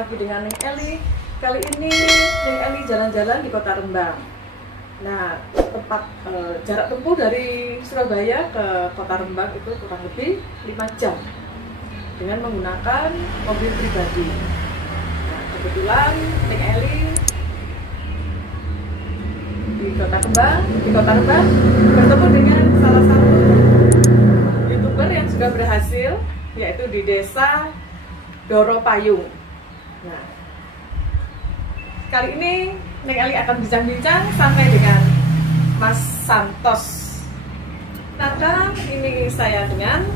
lagi dengan Neng Eli. Kali ini Neng Eli jalan-jalan di Kota Rembang. Nah, tempat jarak tempuh dari Surabaya ke Kota Rembang itu kurang lebih 5 jam dengan menggunakan mobil pribadi. Nah, kebetulan Neng Eli di Kota Rembang bertemu dengan salah satu YouTuber yang juga berhasil, yaitu di Desa Doropayung. Nah, kali ini Neng Eli akan bincang-bincang sampai dengan Mas Santos. Nah, ini saya dengan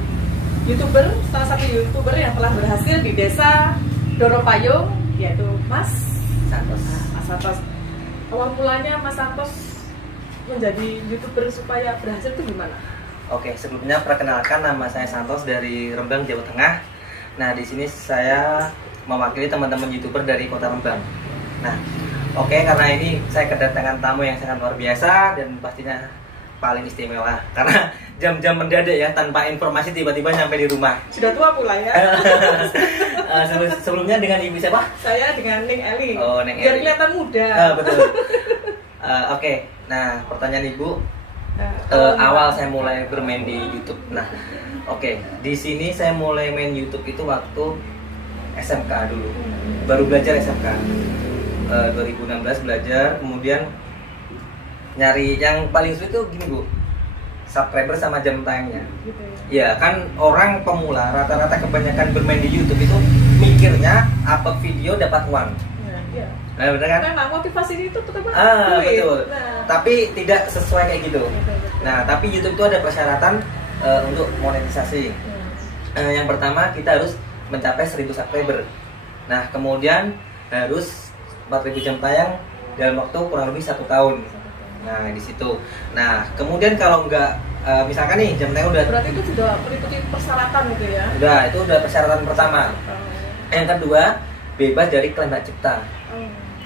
salah satu YouTuber yang telah berhasil di Desa Doropayung, yaitu Mas Santos. Mas Santos. Awal mulanya Mas Santos menjadi YouTuber supaya berhasil itu gimana? Oke, sebelumnya perkenalkan, nama saya Santos dari Rembang, Jawa Tengah. Nah, di sini saya mewakili teman-teman YouTuber dari Kota Rembang. Nah, oke, karena ini saya kedatangan tamu yang sangat luar biasa dan pastinya paling istimewa karena jam-jam mendadak ya, tanpa informasi tiba-tiba nyampe di rumah. Sudah tua pula ya. Sebelumnya dengan ibu siapa? Saya dengan Neng Eli. Oh, Neng Biar Eli. kelihatan muda. Betul. Oke, nah pertanyaan ibu, awal saya mulai bermain di YouTube. Nah, oke, di sini saya mulai main YouTube itu waktu SMK dulu, baru belajar SMK. 2016 belajar, kemudian nyari yang paling sulit tuh gini bu, subscriber sama jam tayangnya. Gitu Ya kan, orang pemula rata-rata kebanyakan bermain di YouTube itu mikirnya upload video dapat uang. Iya. Nah, bener kan? Memang motivasi itu pertama duit. Betul. Nah, Tapi tidak sesuai kayak gitu. betul. Nah, tapi YouTube itu ada persyaratan untuk monetisasi. Yang pertama kita harus mencapai 1000 subscriber. Nah, kemudian harus 4000 jam tayang dalam waktu kurang lebih 1 tahun. Nah, di situ. Nah, kemudian kalau enggak, misalkan nih jam tayang udah, Berarti itu sudah meliputi persyaratan gitu ya? itu udah persyaratan pertama. Yang kedua, bebas dari klaim hak cipta.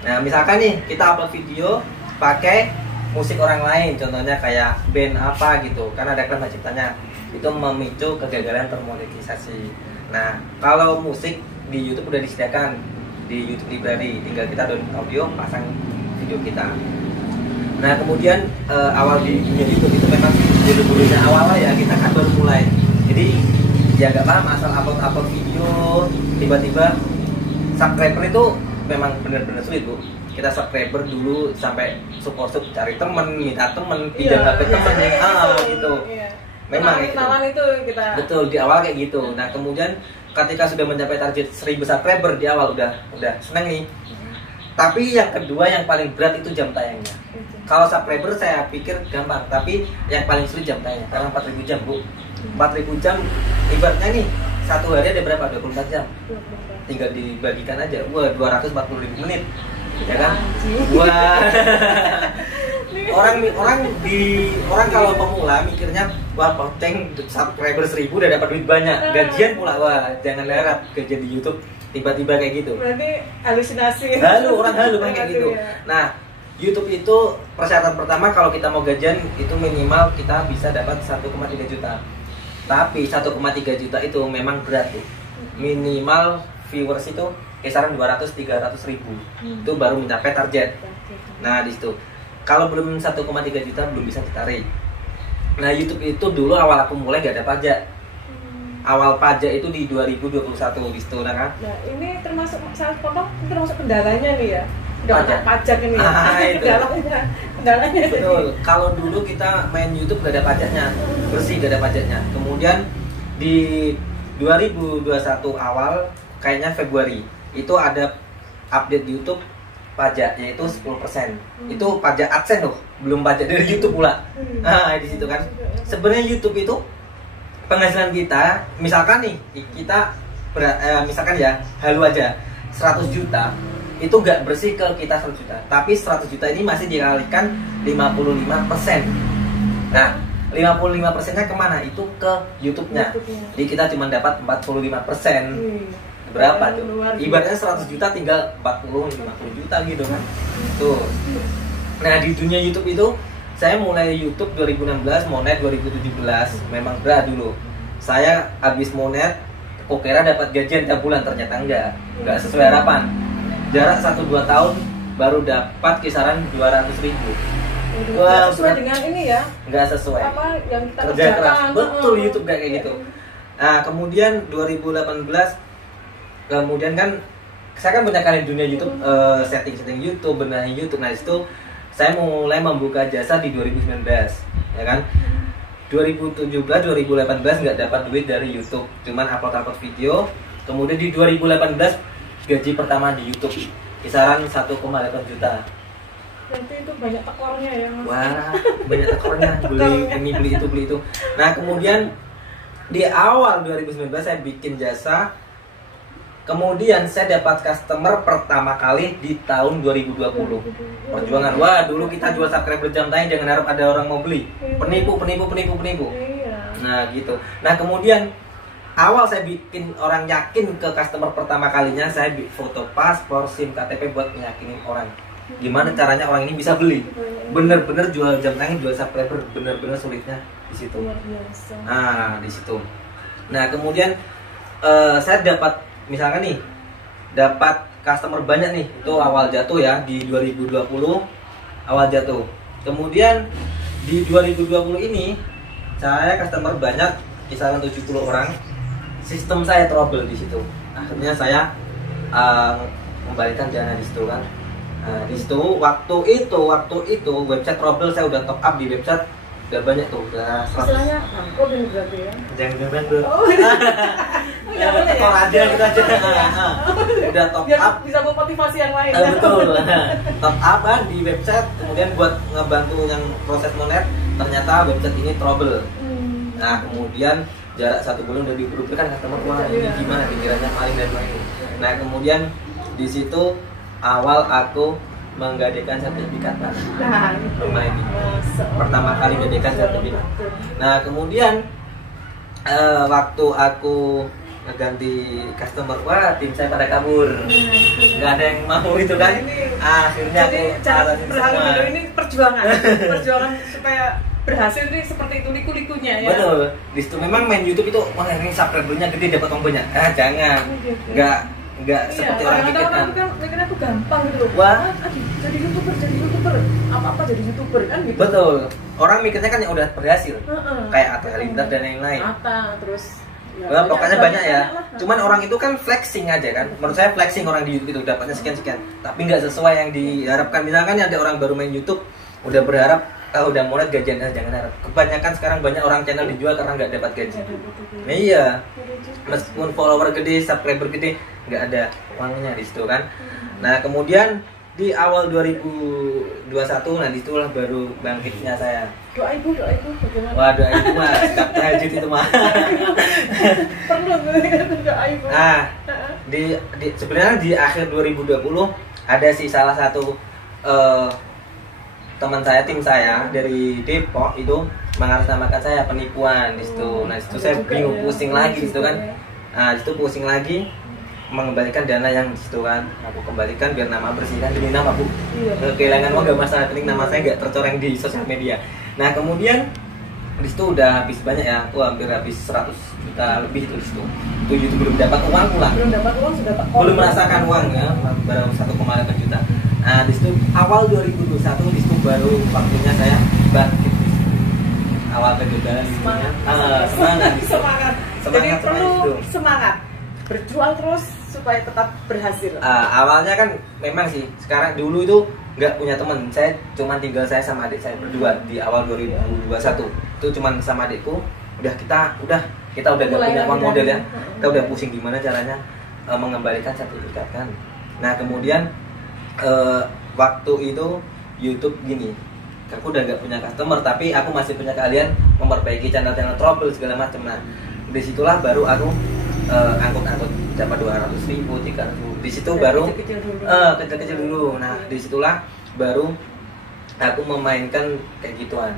Nah, misalkan nih kita upload video pakai musik orang lain, contohnya kayak band apa gitu, kan ada klaim hak ciptanya, itu memicu kegagalan termonetisasi. Nah, kalau musik di YouTube udah disediakan di YouTube Library, tinggal kita download audio, pasang video kita. Nah, kemudian awal di dunia YouTube itu memang dulu-dulunya awalnya ya, kita kan baru mulai, jadi ya nggak paham, asal upload video, tiba-tiba subscriber itu memang benar-benar sulit bu. Kita subscriber dulu sampai support cari temen, minta temen, pinjam HP temen, gitu. Iya. Memang kenalan itu kita. betul, di awal kayak gitu. Nah, kemudian ketika sudah mencapai target 1000 subscriber di awal udah seneng nih. Tapi yang kedua yang paling berat itu jam tayangnya. Kalau subscriber saya pikir gampang, tapi yang paling sulit jam tayangnya karena 4000 jam bu. 4000 jam ibaratnya nih satu hari ada berapa? 24 jam. Tinggal dibagikan aja, 240.000 menit, ya kan? Wah, orang kalau pemula mikirnya wah penting subscriber 1000 udah dapat duit banyak, gajian pula, wah jangan harap gajian di YouTube tiba-tiba kayak gitu. Berarti halusinasi. Orang halu kan kayak gitu. Nah, YouTube itu persyaratan pertama kalau kita mau gajian itu minimal kita bisa dapat 1,3 juta. Tapi 1,3 juta itu memang berat tuh. Minimal viewers itu kisaran 200-300 ribu, itu baru mencapai target. Nah, di situ kalau belum 1,3 juta belum bisa ditarik. Nah, YouTube itu dulu awal aku mulai gak ada pajak. Awal pajak itu di 2021 di situ, kan? Nah, ini termasuk kendalanya nih ya. Pajak ini. Itu. Kendalanya. Betul. Kalau dulu kita main YouTube gak ada pajaknya, bersih gak ada pajaknya. Kemudian di 2021 awal kayaknya Februari itu ada update YouTube pajak yaitu 10%. Itu pajak AdSense loh, belum pajak dari YouTube pula. Nah, di situ kan. Sebenarnya YouTube itu penghasilan kita, misalkan nih kita misalkan ya halu aja 100 juta itu nggak bersih ke kita 100 juta, tapi 100 juta ini masih dikalikan 55%. Nah, 55%-nya kemana? Itu ke YouTube-nya. Jadi kita cuma dapat 45%. Berapa tuh? Ibaratnya 100 juta tinggal 40-50 juta gitu kan. Tuh. Nah, di dunia YouTube itu saya mulai YouTube 2016, monet 2017. Memang berat dulu. Saya habis monet kok kira dapat gajian tiap bulan, ternyata enggak sesuai harapan. Jarak 1-2 tahun baru dapat kisaran 200.000. Wah, sesuai dengan ini ya, nggak sesuai apa yang kita kerja keras. kerjakan. Betul, YouTube kayak gitu. Nah kemudian 2018, kemudian kan saya kan punya karir dunia YouTube, setting YouTube, benahi YouTube. Nah itu saya mulai membuka jasa di 2019, ya kan. 2017, 2018 nggak dapat duit dari YouTube, cuman upload video. Kemudian di 2018 gaji pertama di YouTube kisaran 1,8 juta. Nanti itu banyak tekornya ya Mas. Wah, banyak tekornya, beli ini beli itu. Nah kemudian di awal 2019 saya bikin jasa. Kemudian saya dapat customer pertama kali di tahun 2020. Perjuangan. Wah, dulu kita jual subscriber jam tayang jangan harap ada orang mau beli. Penipu. Nah, gitu. Nah, kemudian awal saya bikin orang yakin ke customer pertama kalinya, saya foto paspor, SIM, KTP buat meyakinin orang. Gimana caranya orang ini bisa beli? Bener-bener jual jam tayang, jual subscriber, bener-bener sulitnya di situ. Nah, di situ. Nah, kemudian saya dapat misalkan nih, dapat customer banyak nih, itu awal jatuh ya, di 2020 awal jatuh. Kemudian di 2020 ini saya customer banyak, kisaran 70 orang. Sistem saya trouble di situ. Akhirnya saya membalikan dana di situ kan. Nah, di situ waktu itu website trouble, saya udah top up di website. Udah banyak tuh, udah 100. Istilahnya bangkrut ini berarti ya? Jangan bangkrut. Oh, nggak boleh ya? Aja gitu aja. Udah top Biar up. bisa memotivasi yang lain. Betul. Top up kan di website, kemudian buat ngebantu yang proses monet, ternyata website ini trouble. Nah kemudian jarak 1 bulan udah diukur kan customer, wah ini gimana pikirannya maling dan lain. Nah kemudian di situ awal aku menggadekan sertifikat Pak. Nah, Rumah ini pertama kali gadekan sertifikat. Nah kemudian waktu aku ngeganti customer, wah tim saya pada kabur, nggak ada yang mau itu kan. Akhirnya jadi cara berhasil ini perjuangan supaya berhasil ini seperti itu liku-likunya ya. Betul. Di situ memang main YouTube itu, wah ini subscribernya gede dapat uang banyak. Jangan. Nggak seperti orang pikir kan. Orang kan mikirnya tuh gampang gitu loh. Wah, jadi youtuber, apa jadi youtuber kan gitu. Betul. Orang mikirnya kan yang udah berhasil, kayak Atta Halilintar dan lain-lain. Terus. Wah, pokoknya banyak ya. Cuman orang itu kan flexing aja kan. Menurut saya flexing orang di YouTube itu dapatnya sekian, tapi nggak sesuai yang diharapkan. Misalkan ada orang baru main YouTube, udah berharap kalau udah mulai gajian, jangan harap. Kebanyakan sekarang banyak orang channel dijual karena nggak dapat gaji. Nah, iya. Meskipun follower gede, subscriber gede, nggak ada uangnya di situ kan. Nah kemudian di awal 2021, nah disitulah baru bangkitnya saya. Doa ibu bagaimana? Wah, doa ibu mah setiap tahajud itu mah. Perlu doa ibu. Nah, sebenarnya di akhir 2020 ada sih salah satu teman saya, tim saya dari Depok itu mengatasnamakan saya penipuan di situ. Nah, di situ saya bingung, pusing lagi di situ kan. Nah, di situ pusing lagi mengembalikan dana yang di situ kan. Aku kembalikan biar nama bersih kan, demi nama Bu. Kehilangan uang gak masalah, penting nama saya gak tercoreng di sosial media. Nah, kemudian di situ udah habis banyak ya. Aku hampir habis 100 juta lebih itu di situ. Itu YouTube belum dapat uang pula. Belum dapat uang sudah tekor. Belum merasakan uang ya, baru 1,8 juta. Nah, di situ awal 2021 di situ baru waktunya saya bangkit. Awal kegagalan semangat. Jadi perlu semangat. Berjuang terus supaya tetap berhasil. Awalnya kan memang sih, sekarang dulu itu nggak punya teman. Saya cuma tinggal saya sama adik saya berdua di awal 2021. Itu cuma sama adikku. Kita udah nggak punya uang model ya. Kita udah pusing gimana caranya mengembalikan sertifikat kan. Nah kemudian waktu itu YouTube gini, aku udah nggak punya customer, tapi aku masih punya keahlian memperbaiki channel-channel trouble segala macam. Nah disitulah baru aku angkut-angkut dapat 200.000, 300.000. Di situ baru kecil-kecil dulu. Nah disitulah baru aku memainkan kayak gituan.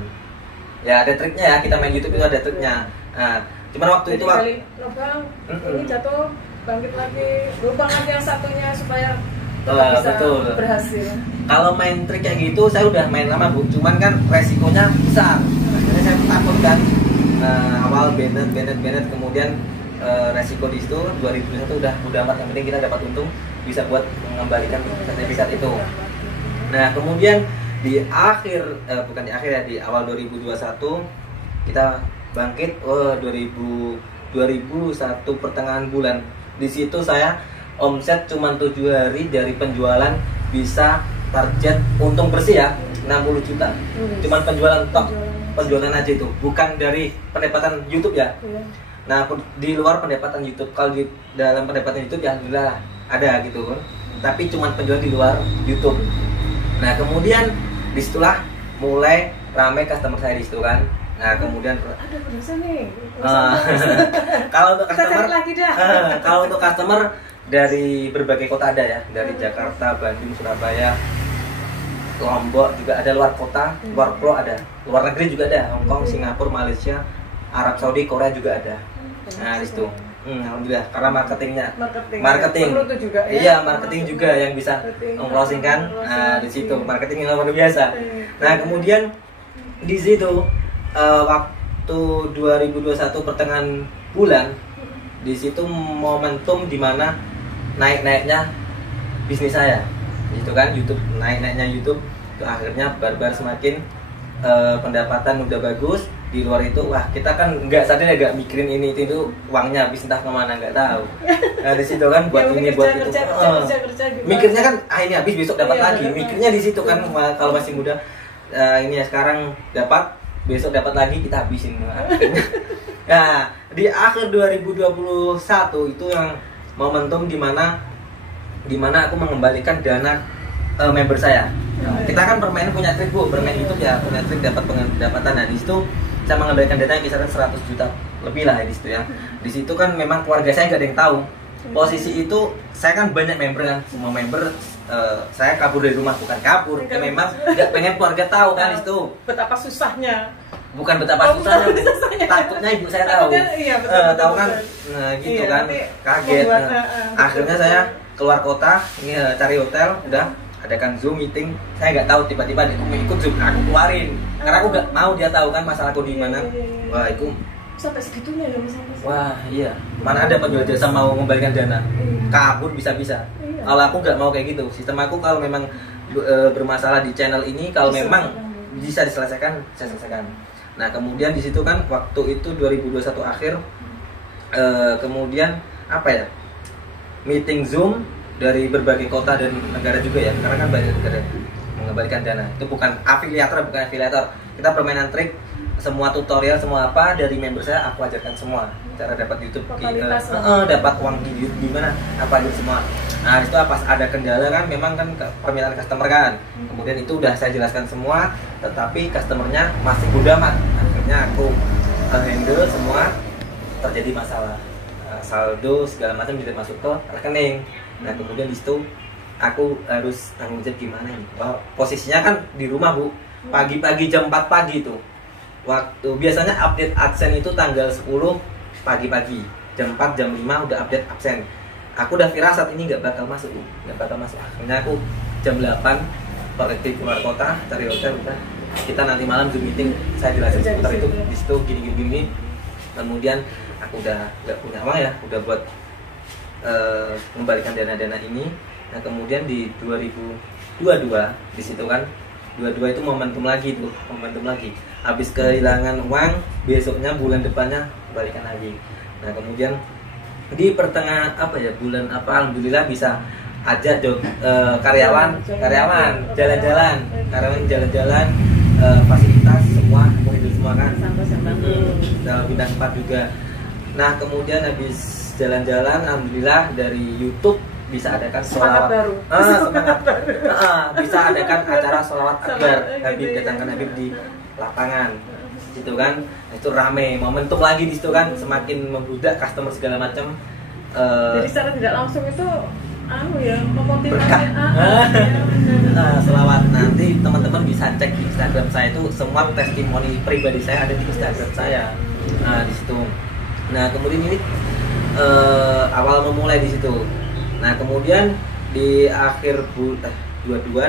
Ya ada triknya ya, kita main YouTube itu ada triknya. Nah cuman waktu itu lubang ini jatuh, bangkit lagi, lubang lagi yang satunya supaya bisa betul. Berhasil. Kalau main trik kayak gitu saya udah main lama Bu, cuman kan resikonya besar. Akhirnya saya takut kan. Awal Bennett kemudian resiko di situ 2021 udah amat, yang penting kita dapat untung bisa buat mengembalikan sertifikat itu. Nah kemudian di akhir bukan di akhir ya, di awal 2021 kita bangkit. 2001 pertengahan bulan, di situ saya omset cuma 7 hari dari penjualan bisa target untung bersih ya 60 juta. Cuman penjualan tok, penjualan aja itu, bukan dari pendapatan YouTube ya. Nah di luar pendapatan YouTube, kalau di dalam pendapatan YouTube ya alhamdulillah ada gitu kan, tapi cuman penjualan di luar YouTube. Nah kemudian disitulah mulai ramai customer saya di situ kan. Nah kemudian ada produsen nih. Kalau untuk customer lagi dah. Kalau untuk customer dari berbagai kota ada ya, dari Jakarta, Bandung, Surabaya, Lombok juga ada, luar kota, luar pulau ada, luar negeri juga ada, Hong Kong, Singapura, Malaysia, Arab Saudi, Korea juga ada. Nah di situ, alhamdulillah karena marketing perlu tuh juga ya. Iya marketing juga yang bisa closing kan. Nah di situ marketing yang luar biasa. Nah kemudian di situ waktu 2021 pertengahan bulan, di situ momentum dimana naik-naiknya bisnis saya, gitu kan, YouTube naik-naiknya YouTube, itu akhirnya barbar semakin pendapatan udah bagus. Di luar itu wah kita kan nggak sadar ya, nggak mikirin ini itu uangnya habis entah kemana nggak tahu. Nah di situ kan buat ini buat itu, mikirnya kan ini habis besok dapat lagi, mikirnya di situ kan. Kalau masih muda ini ya sekarang dapat, besok dapat lagi, kita habisin. Nah di akhir 2021 itu yang momentum dimana aku mengembalikan dana member saya. Kita kan bermain punya trik bu, bermain YouTube ya punya trik dapat pendapatan. Nah di situ saya mengembalikan dana yang kisaran 100 juta lebih lah ya di situ ya. Di situ kan memang keluarga saya nggak ada yang tahu. Posisi itu saya kan banyak member kan, semua member saya kabur dari rumah, bukan kabur, memang nggak pengen keluarga tahu kan itu. Betapa susahnya. Bukan betapa susahnya, takutnya ibu saya tahu. Iya, tahu kan, nah gitu kan, kaget. Akhirnya saya keluar kota, cari hotel, udah adakan Zoom meeting. Saya nggak tahu, tiba-tiba dia mau ikut Zoom, aku keluarin karena aku nggak mau dia tahu kan masalahku di mana. Wah itu sampai segitunya ya misalnya. Wah iya, mana ada penjual jasa mau mengembalikan dana, kabur bisa-bisa. Kalau aku nggak mau kayak gitu, sistem aku kalau memang bermasalah di channel ini, kalau memang bisa diselesaikan, saya selesaikan. Nah kemudian di situ kan waktu itu 2021 akhir, kemudian apa ya, meeting Zoom dari berbagai kota dan negara juga ya, karena kan banyak negara mengembalikan dana. Itu bukan afiliator, kita permainan trik, semua tutorial, semua apa dari member saya aku ajarkan semua, cara dapat YouTube, dapat uang di YouTube gimana, apa aja semua. Nah itu pas ada kendala kan, memang kan permintaan customer kan, kemudian itu udah saya jelaskan semua, tetapi customernya masih bodoh amat. Akhirnya aku handle semua, terjadi masalah saldo segala macam tidak masuk ke rekening. Nah kemudian di situ aku harus tanggung jawab gimana ini. Wah, posisinya kan di rumah bu, pagi-pagi jam 4 pagi itu. Waktu biasanya update AdSense itu tanggal 10 pagi-pagi, jam 4 jam 5 udah update AdSense. Aku udah firasat ini nggak bakal masuk, Akhirnya aku jam 8 kolektif keluar kota, cari hotel, udah kita nanti malam Zoom meeting, saya jelasin seputar itu di situ gini. Kemudian aku udah nggak punya uang ya, udah buat mengembalikan dana-dana ini. Nah kemudian di 2022 di situ kan 22 itu momentum lagi. Habis kehilangan uang, besoknya bulan depannya kembalikan lagi. Nah kemudian di pertengahan bulan alhamdulillah bisa ajak karyawan jalan-jalan, fasilitas semua kan, dalam bidang 4 juga. Nah kemudian habis jalan-jalan, alhamdulillah dari YouTube bisa adakan sholawat baru. Bisa adakan acara sholawat akbar, Habib datangkan Habib di lapangan gitu kan. Itu rame, momentum lagi di situ kan, semakin membludak customer segala macam. Jadi secara tidak langsung itu memotivasi selawat. Nanti teman-teman bisa cek di Instagram saya, itu semua testimoni pribadi saya ada di Instagram saya. Nah di situ. Nah kemudian ini awal memulai di situ. Nah kemudian di akhir 2022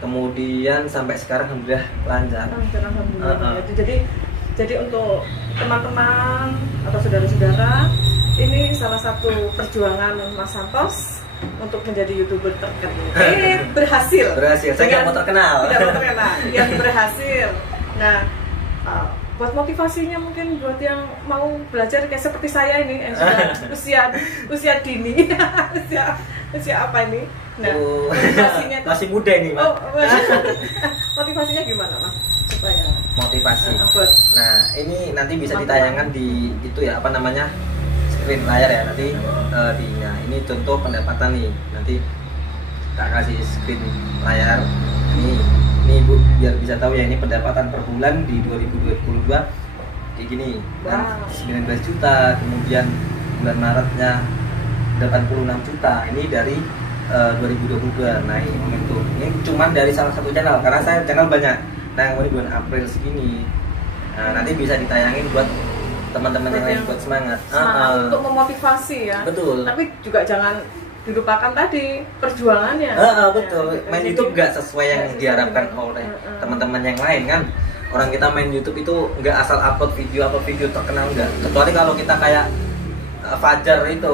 kemudian sampai sekarang alhamdulillah lancar. Alhamdulillah. Jadi Jadi untuk teman-teman atau saudara-saudara, ini salah satu perjuangan Mas Santos untuk menjadi YouTuber terkenal. Berhasil. Berhasil. Saya nggak mau terkenal. Tidak mau terkenal. Yang berhasil. Nah, buat motivasinya mungkin buat yang mau belajar kayak seperti saya ini yang sudah usia dini. usia apa ini? Nah, motivasinya masih muda ini, Mas. Motivasinya gimana, Mas? Supaya motivasi. Nah, ini nanti bisa ditayangkan di itu ya, apa namanya? Screen layar ya nanti nah ini contoh pendapatan nih, nanti tak kasih screen layar ini Bu biar bisa tahu ya, ini pendapatan per bulan di 2022 kayak gini kan, 19 juta, kemudian bulan Maretnya 86 juta, ini dari 2022. Nah ini momentum, ini cuma dari salah satu channel karena saya channel banyak. Nah yang bulan April segini, nah nanti bisa ditayangin buat teman-teman yang lain buat semangat untuk memotivasi ya. Betul. Tapi juga jangan dilupakan tadi perjuangannya. Betul. Ya, main YouTube nggak sesuai yang diharapkan oleh teman-teman yang lain kan. Orang kita main YouTube itu nggak asal upload video terkenal, nggak. Kecuali kalau kita kayak Fajar itu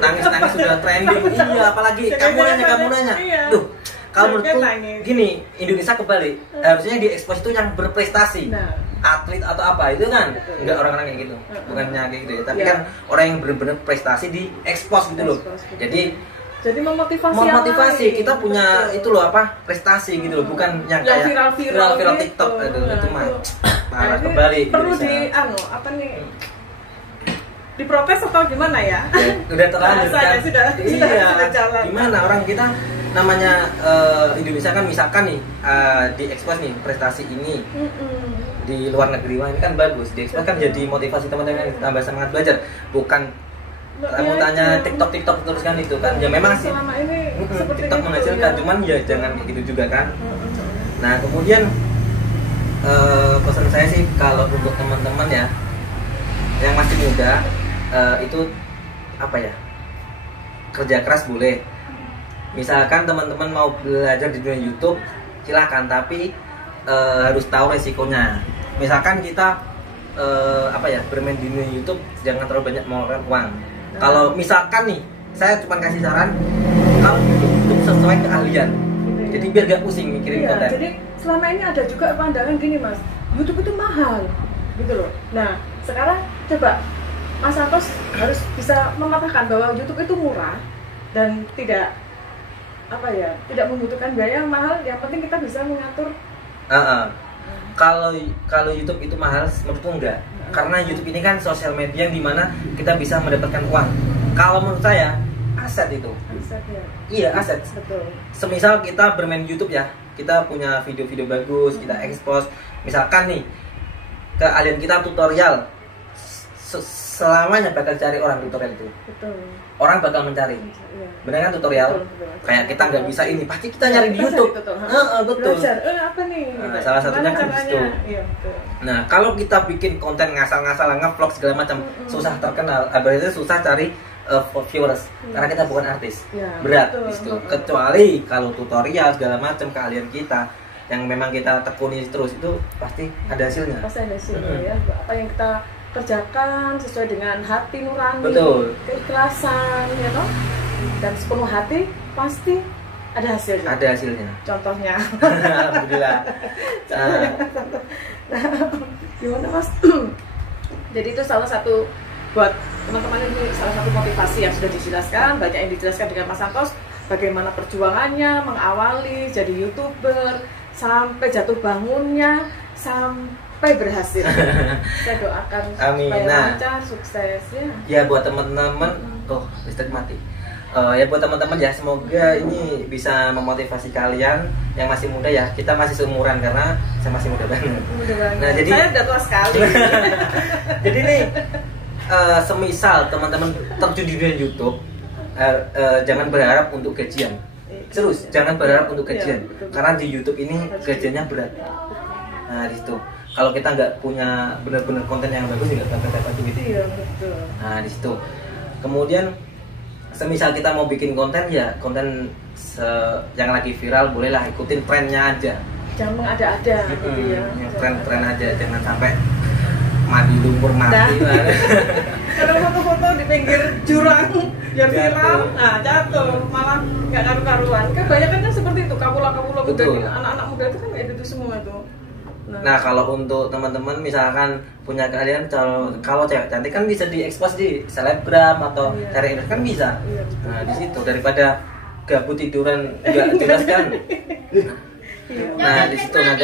nangis-nangis sudah trending. Iya, apalagi kamu nanya. Duh, kalau menurutku gini, Indonesia kebalik. Harusnya diekspos itu yang berprestasi. Atlet atau apa itu kan enggak orang-orang kayak gitu, bukannya kayak gitu ya, tapi kan orang yang benar-benar prestasi diekspos gitu loh. Jadi memotivasi kita punya itu loh, apa, prestasi gitu loh, bukan yang kayak viral TikTok itu mah malah kembali. Perlu di apa nih, diprotes atau gimana ya? Udah terlanjur kan. Sudah jalan. Gimana orang kita namanya Indonesia kan, misalkan nih diekspos nih prestasi ini di luar negeri, wah ini kan bagus, diekspos kan jadi motivasi teman-teman yang tambah semangat belajar, bukan kamu tanya TikTok terus kan itu kan ya memang sih TikTok menghasilkan, cuman ya jangan kayak gitu juga kan. Nah kemudian pesan saya sih kalau untuk teman-teman ya yang masih muda, itu apa ya, kerja keras boleh. Misalkan teman-teman mau belajar di dunia YouTube silahkan, tapi harus tahu resikonya. Misalkan kita apa ya, bermain di dunia YouTube jangan terlalu banyak mengeluarkan uang. Kalau misalkan nih, saya cuma kasih saran, kalau YouTube sesuai keahlian, jadi biar gak pusing mikirin konten. Jadi selama ini ada juga pandangan gini Mas, YouTube itu mahal gitu loh. Nah sekarang coba Mas Santos harus bisa mematahkan bahwa YouTube itu murah dan tidak apa ya, tidak membutuhkan biaya yang mahal, yang penting kita bisa mengatur. Kalau YouTube itu mahal, menurutku enggak. Karena YouTube ini kan sosial media yang dimana kita bisa mendapatkan uang. Kalau menurut saya aset itu. Aset ya. Iya aset. Betul. Semisal kita bermain YouTube ya, kita punya video-video bagus, kita expose. Misalkan nih keahlian kita tutorial, selamanya bakal cari orang tutorial itu. Betul. Orang bakal mencari. Iya. Benar kan tutorial? Betul. Kayak kita nggak bisa ini, pasti kita nyari di YouTube. Betul. Belajar. Apa nih? Nah, salah satunya kan itu. Iya, betul. Nah, kalau kita bikin konten ngasal-ngasal, nge-vlog segala macam, susah terkenal. Berarti susah cari viewers karena kita bukan artis. Ya, berat betul. itu. Kecuali kalau tutorial segala macam keahlian kita yang memang kita tekuni terus, itu pasti ada hasilnya. Pasti ada hasilnya ya. Apa yang kita kerjakan sesuai dengan hati nurani, betul, keikhlasan ya toh, dan sepenuh hati pasti ada hasilnya. Ada hasilnya. Contohnya. Alhamdulillah. Nah, gimana Mas? Jadi itu salah satu buat teman-teman, ini salah satu motivasi yang sudah dijelaskan, banyak yang dijelaskan dengan Mas Santos, bagaimana perjuangannya mengawali jadi YouTuber sampai jatuh bangunnya sampai berhasil. Saya doakan supaya lancar, sukses ya. Ya buat teman-teman, listrik mati. Ya buat teman-teman ya, semoga ini bisa memotivasi kalian yang masih muda ya. Kita masih seumuran karena saya masih muda banget. Nah, jadi saya udah tua sekali. Jadi nih semisal teman-teman terjun di dunia YouTube, jangan berharap untuk gajian. Serius, jangan berharap untuk gajian. Karena di YouTube ini gajiannya berat. Nah, di situ. Kalau kita nggak punya benar-benar konten yang bagus, nggak bakal dapat duit. Iya, betul. Nah, di situ. Kemudian semisal kita mau bikin konten ya, konten yang lagi viral bolehlah ikutin trennya aja. Jangan mengada-ada gitu ya. Tren aja, jangan sampai mandi lumpur mati. Kalau foto-foto di pinggir jurang biar viral, nah jatuh malah nggak karu-karuan. Kan banyak kan seperti itu, kapula-kapula muda, anak-anak muda itu kan kayak itu semua tuh. Nah kalau untuk teman-teman misalkan punya keahlian, kalau cewek cantik kan bisa diekspos di selebgram atau cari kan bisa. Nah di situ daripada gabut tiduran nggak jelas kan. Nah di situ, nah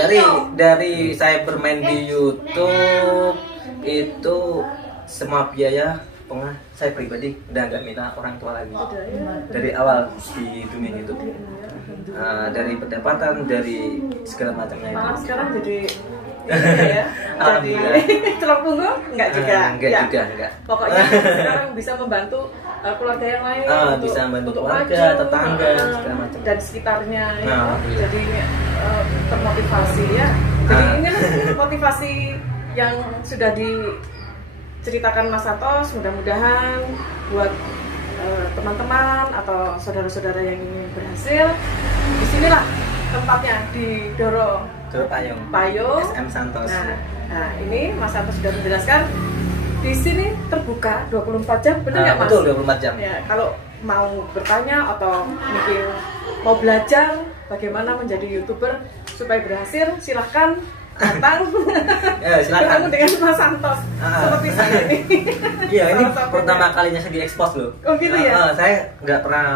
dari saya bermain di YouTube itu semua biaya saya pribadi udah nggak minta orang tua lagi dari awal di dunia YouTube. Dari pendapatan, dari segala macamnya itu. Malah sekarang jadi ya, jadi tulang punggung enggak juga. Enggak. Pokoknya sekarang bisa membantu keluarga yang lain, bisa membantu keluarga, tetangga, segala macam dan sekitarnya. Jadi termotivasi ya. Jadi ini motivasi yang sudah diceritakan Mas Santos, mudah-mudahan buat teman-teman atau saudara-saudara yang ingin berhasil, disinilah tempatnya di Doro Payung SM Santos. Nah, ini Mas Santos sudah menjelaskan di sini terbuka 24 jam, benar nggak Mas? Betul, 24 jam. Ya, kalau mau bertanya atau mungkin mau belajar bagaimana menjadi YouTuber supaya berhasil, silahkan datang. Bertemu dengan Mas Santos seperti saya ini. Iya, ini pertama kalinya saya diekspos loh. Oh gitu ya? Saya nggak pernah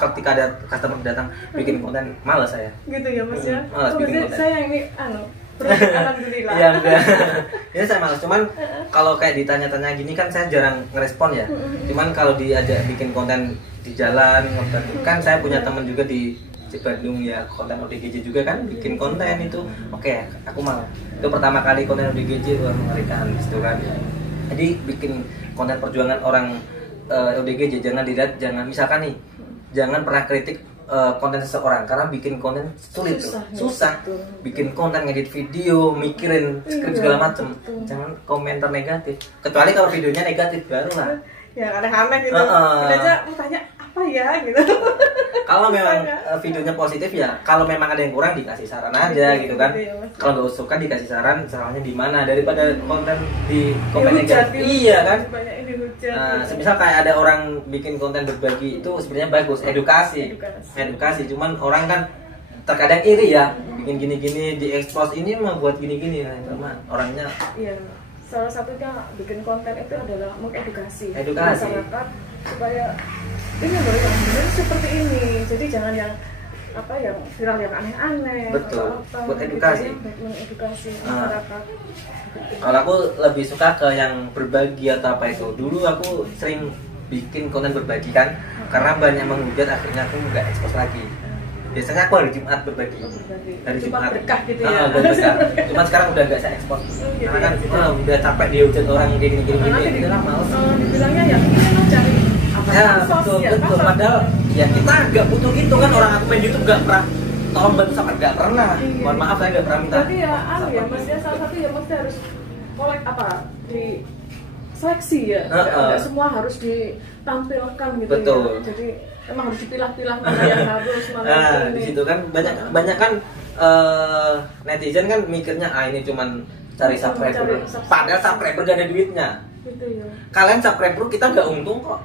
ketika ada customer datang bikin konten, malas saya. Gitu ya Mas ya? Malas bikin konten. Saya ini alhamdulillah. Iya enggak. Ini saya malas, cuman kalau kayak ditanya-tanya gini kan saya jarang ngerespon ya. Cuman kalau diajak bikin konten di jalan, kan saya punya teman juga di Bandung ya, konten ODGJ juga kan bikin konten itu. Oke, aku mau. Itu pertama kali konten ODGJ mengerikan gitu kan. Jadi bikin konten perjuangan orang ODGJ jangan dilihat, jangan misalkan nih, jangan pernah kritik konten seseorang karena bikin konten sulit susah. Bikin konten, ngedit video, mikirin skrip segala macem. Jangan komentar negatif. Kecuali kalau videonya negatif barulah. Ya aneh-aneh gitu. Kita aja mau tanya apa ya gitu. Kalau memang videonya positif ya, kalau memang ada yang kurang dikasih saran aja gitu kan. Kalau nggak suka dikasih saran, salahnya di mana daripada konten di komen negatif. Iya kan. Nah, semisal kayak ada orang bikin konten berbagi itu sebenarnya bagus, edukasi. Cuman orang kan terkadang iri ya, bikin gini-gini diekspos ini mah buat gini-gini, teman orangnya. Iya. Salah satunya bikin konten itu adalah mengedukasi masyarakat supaya ini benar seperti ini. Jadi jangan yang yang viral yang aneh-aneh. Betul. Buat edukasi. Mengedukasi masyarakat. Kalau aku lebih suka ke yang berbagi atau apa itu. Dulu aku sering bikin konten berbagi kan, karena banyak menghujat akhirnya aku nggak ekspos lagi. Biasanya aku hari Jumat berbagi. Hari Jumat berkah gitu ya. Cuman sekarang udah nggak saya ekspos. Karena kan udah capek dihujat orang kayak gini-gini. Udah males. Dibilangnya ya ini cari betul. Padahal ya kita nggak butuh itu kan, orang aku main YouTube nggak pernah tolong bantu sampai nggak pernah. Mohon maaf saya nggak pernah minta. Berarti ya Mas ya, salah satu ya Mas harus kolek di seleksi ya. Nggak semua harus ditampilkan gitu. Betul. Ya. Jadi emang harus dipilah-pilah mana yang harus, mana yang di situ kan banyak kan netizen kan mikirnya ini cuman cari subscriber. Padahal subscriber gak ada duitnya. Gitu ya. Kalian subscriber kita nggak untung kok.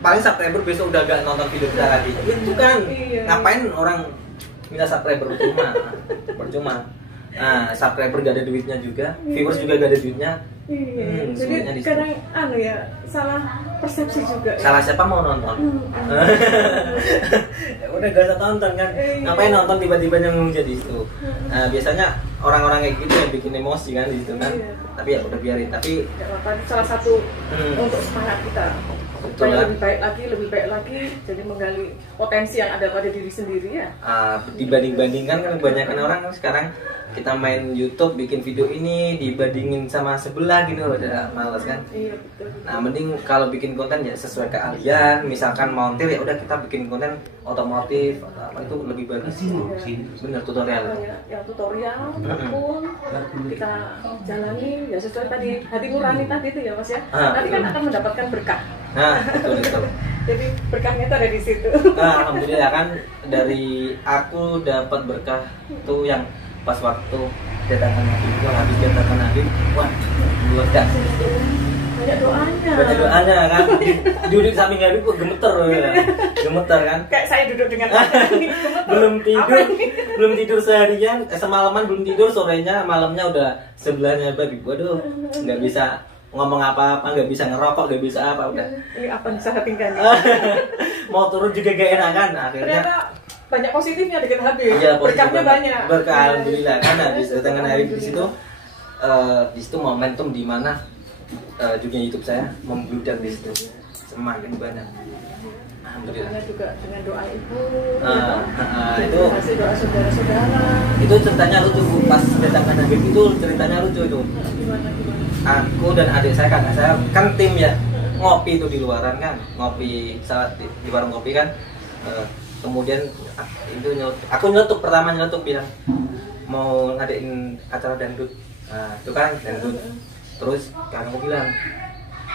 Paling subscriber besok udah gak nonton video kita lagi. Itu kan ngapain orang minta subscriber percuma. Nah, subscriber gak ada duitnya juga, viewers juga gak ada duitnya. Jadi kadang salah persepsi juga. Salah siapa mau nonton? Udah gak usah tonton kan? Ngapain nonton tiba-tiba yang jadi itu? Nah, biasanya orang-orang kayak gitu yang bikin emosi kan di situ kan. Tapi ya udah biarin. Tapi salah satu untuk semangat kita. Supaya lebih baik lagi, jadi menggali potensi yang ada pada diri sendiri ya. Dibanding-bandingkan kan kebanyakan orang sekarang kita main YouTube bikin video ini dibandingin sama sebelah gitu udah males kan. Iya betul. Nah mending kalau bikin konten ya sesuai keahlian, misalkan montir ya udah kita bikin konten otomotif atau apa itu lebih bagus. Bener tutorial. Ya tutorial pun kita jalani ya sesuai tadi hati nurani tadi itu ya Mas ya. Nanti kan akan mendapatkan berkah. Nah betul. Jadi berkahnya itu ada di situ. Alhamdulillah kan dari aku dapat berkah tuh yang pas waktu datangkan Nabi, habis datangkan Nabi, wah meledak. Banyak doanya kan. Duduk samping Nabi kok gemeter ya. Gemeter kan. Kayak saya duduk dengan belum tidur seharian, semalaman belum tidur, sorenya malamnya udah sebelahnya babi. Waduh, nggak bisa ngomong apa-apa, nggak bisa ngerokok, nggak bisa apa udah. Ini apa yang saya tinggal? Mau turun juga gak enak kan akhirnya. Ternyata banyak positifnya dikit habis. Iya, Berkahnya banyak. Berkah alhamdulillah kan habis datangkan hari di situ momentum di mana juga YouTube saya membludak di situ semakin banyak. Alhamdulillah. Karena juga dengan doa ibu, itu kasih doa saudara-saudara. Itu ceritanya lucu Bu. Pas datangkan Habib itu ceritanya lucu itu. Gimana? Aku dan adik saya, kakak saya kan tim ya, ngopi itu di luaran kan, ngopi saat di warung kopi kan. Kemudian itu aku nyeletuk, pertama nyeletuk bilang mau ngadain acara dangdut. Nah itu kan dangdut. Terus kan aku bilang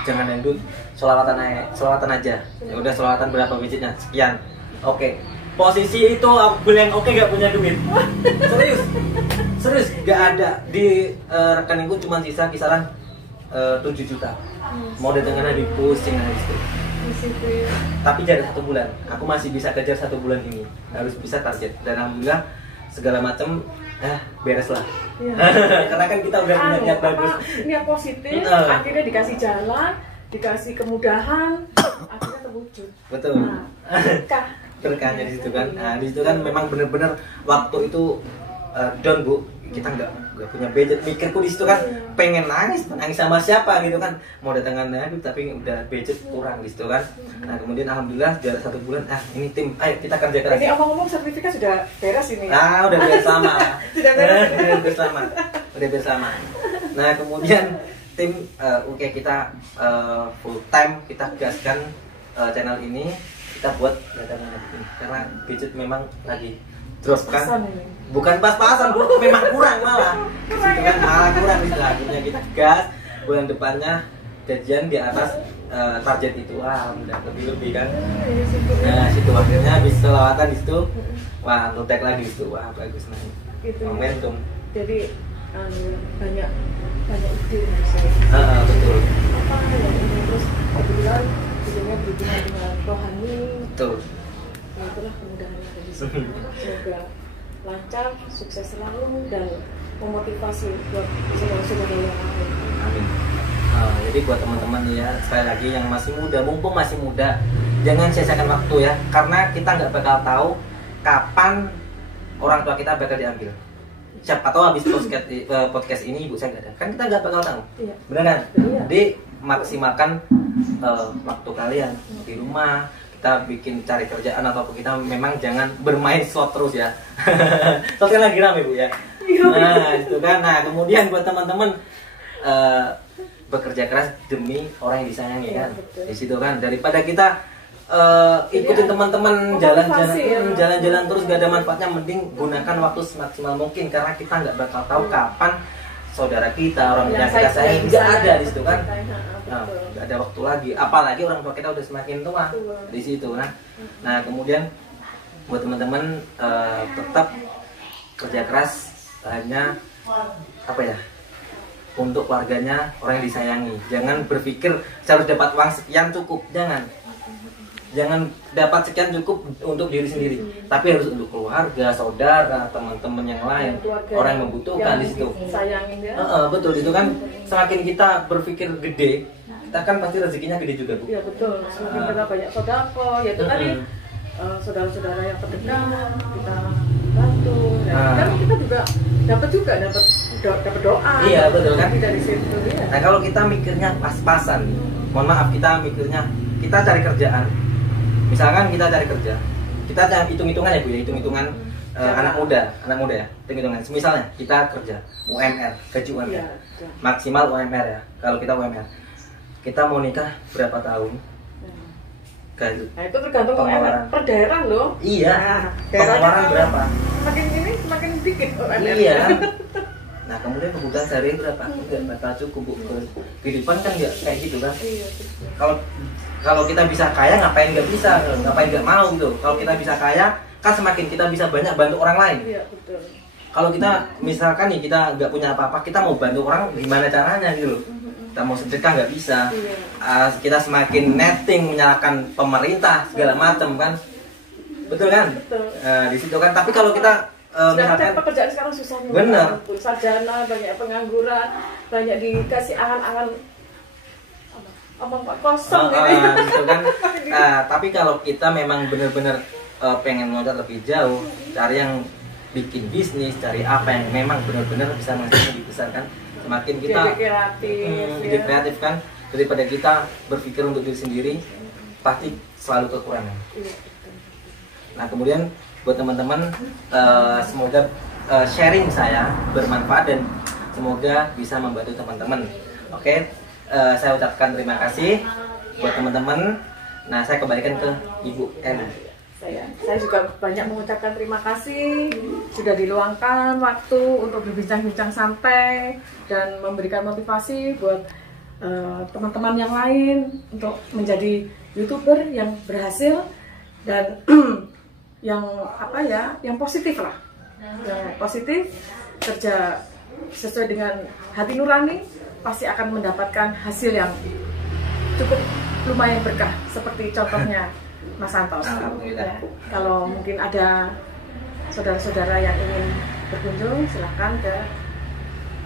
jangan dangdut, sholawatan aja. Ya udah, sholawatan berapa biji-nya? Sekian. Oke. Posisi itu aku bilang oke, gak punya duit. Serius gak ada di rekeningku, cuma sisa kisaran 7 juta. Mau datangin Nabi, pusing habis itu. Tapi jarak 1 bulan, aku masih bisa kejar 1 bulan ini, harus bisa target. Dan alhamdulillah segala macam beres lah. Ya. Karena kan kita udah punya niat bagus, niat positif, akhirnya dikasih jalan, dikasih kemudahan, akhirnya terwujud. betul. Berkahnya di situ kan. Nah di situ kan memang bener-bener waktu itu down Bu, kita nggak punya budget. Mikirku di situ kan pengen nangis sama siapa gitu kan, mau datangan Nabi tapi udah budget kurang di situ kan. Nah kemudian alhamdulillah jarak 1 bulan, ini tim, ayo kita kerja keras. Ini omong-omong sertifikat sudah beres ini. Udah bersama. Sudah beres. Udah bersama. Nah kemudian tim oke, kita full time kita gaskan channel ini, kita buat datangan Nabi karena budget memang lagi drop kan. Bukan pas-pasan Bu, memang kurang malah. Itu kan malah kurang akhirnya kita gas, bulan depannya gajian di atas target itu. Udah lebih kan. Nah situ akhirnya habis selawatan di situ, wah meledak lagi itu, wah bagus nih Gitu, momentum. Jadi banyak ide saya. Betul. Apa yang ini terus kebetulan videonya berhubungan dengan rohani. Betul. Ya itulah kemudahan yang ada di sini. Semoga lancar, sukses selalu, dan memotivasi buat saudara-saudara yang lain. Amin. Jadi buat teman-teman ya, sekali lagi yang masih muda, mumpung masih muda, jangan sia-siakan waktu ya, karena kita nggak bakal tahu kapan orang tua kita bakal diambil. Siapa tahu habis podcast ini ibu saya nggak ada, kan kita nggak bakal tahu. Iya. Benar kan? Iya. Jadi maksimalkan waktu kalian di rumah. Kita bikin cari kerjaan atau kita memang jangan bermain slot terus ya. Slot kan lagi rame Bu ya. Nah itu kan. Nah kemudian buat teman-teman bekerja keras demi orang yang disayangi kan. Di situ kan, daripada kita ikutin teman-teman jalan-jalan terus gak ada manfaatnya, mending gunakan waktu semaksimal mungkin, karena kita nggak bakal tahu kapan saudara kita, orang yang kita sayang nggak ada di situ kan. Nggak ada waktu lagi, apalagi orang tua kita udah semakin tua di situ. Nah kemudian buat teman-teman tetap kerja keras, hanya apa ya, untuk keluarganya, orang yang disayangi. Jangan berpikir saya harus dapat uang sekian cukup, jangan dapat sekian cukup untuk diri sendiri, tapi harus untuk keluarga, saudara, teman-teman yang lain, orang yang membutuhkan di situ. Sayangin ya. Betul, itu kan semakin kita berpikir gede, kita kan pasti rezekinya gede juga Bu. Iya betul. Semakin kita banyak sodako, yaitu tadi saudara-saudara yang terdekat kita bantu. Kan kita juga dapat doa. Iya betul kan. Dari situ ya. Nah kalau kita mikirnya pas-pasan, mohon maaf, kita mikirnya kita cari kerjaan. Misalkan kita cari kerja, kita hitung-hitungan ya Bu ya, hitung-hitungan anak muda ya, hitung-hitungan. Misalnya kita kerja UMR, gaji UMR, maksimal UMR ya. Kalau kita UMR, kita mau nikah berapa tahun? Nah itu tergantung UMR per daerah loh. Iya. Pengeluaran berapa? Semakin dikit UMR. Iya. Nah kemudian kebutuhan sehari berapa? Enggak bakal cukup Bu. Kehidupan kan nggak kayak gitu kan. Iya. Kalau kita bisa kaya, ngapain nggak bisa, ngapain nggak mau gitu. Kalau kita bisa kaya, kan semakin kita bisa banyak bantu orang lain. Iya betul. kalau kita misalkan nih kita nggak punya apa-apa, kita mau bantu orang gimana caranya gitu loh. Kita mau sedekah nggak bisa. Kita semakin netting menyalahkan pemerintah segala macam kan, betul kan? Betul. Di situ kan. Tapi kalau kita misalkan pekerjaan sekarang susah, bener, sarjana, banyak pengangguran, banyak dikasih angan-angan omong kosong gitu kan. Tapi kalau kita memang benar-benar pengen meloncat lebih jauh, cari yang bikin bisnis, cari apa yang memang benar-benar bisa menghasilkan lebih besar kan, semakin kita ide kreatif kan, daripada kita berpikir untuk diri sendiri pasti selalu kekurangan. Nah kemudian buat teman-teman, semoga sharing saya bermanfaat dan semoga bisa membantu teman-teman. Oke, saya ucapkan terima kasih buat teman-teman. Nah saya kembalikan ke Ibu Eli. Saya juga banyak mengucapkan terima kasih sudah diluangkan waktu untuk berbincang-bincang santai dan memberikan motivasi buat teman-teman yang lain untuk menjadi YouTuber yang berhasil dan yang yang positif lah, yang positif, kerja sesuai dengan hati nurani pasti akan mendapatkan hasil yang cukup lumayan berkah seperti contohnya Mas Santos. Ya, kalau mungkin ada saudara-saudara yang ingin berkunjung, silahkan ke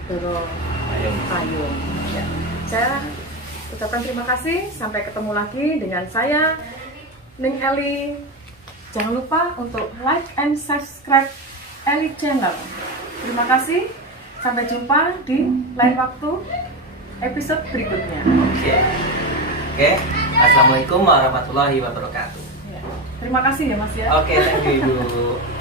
Doro Payung. Ya. Saya ucapkan terima kasih. Sampai ketemu lagi dengan saya, Ning Eli. Jangan lupa untuk like and subscribe Eli Channel. Terima kasih. Sampai jumpa di lain waktu episode berikutnya. Oke. Assalamualaikum warahmatullahi wabarakatuh. Ya. Terima kasih ya Mas ya. Oke, thank you Ibu.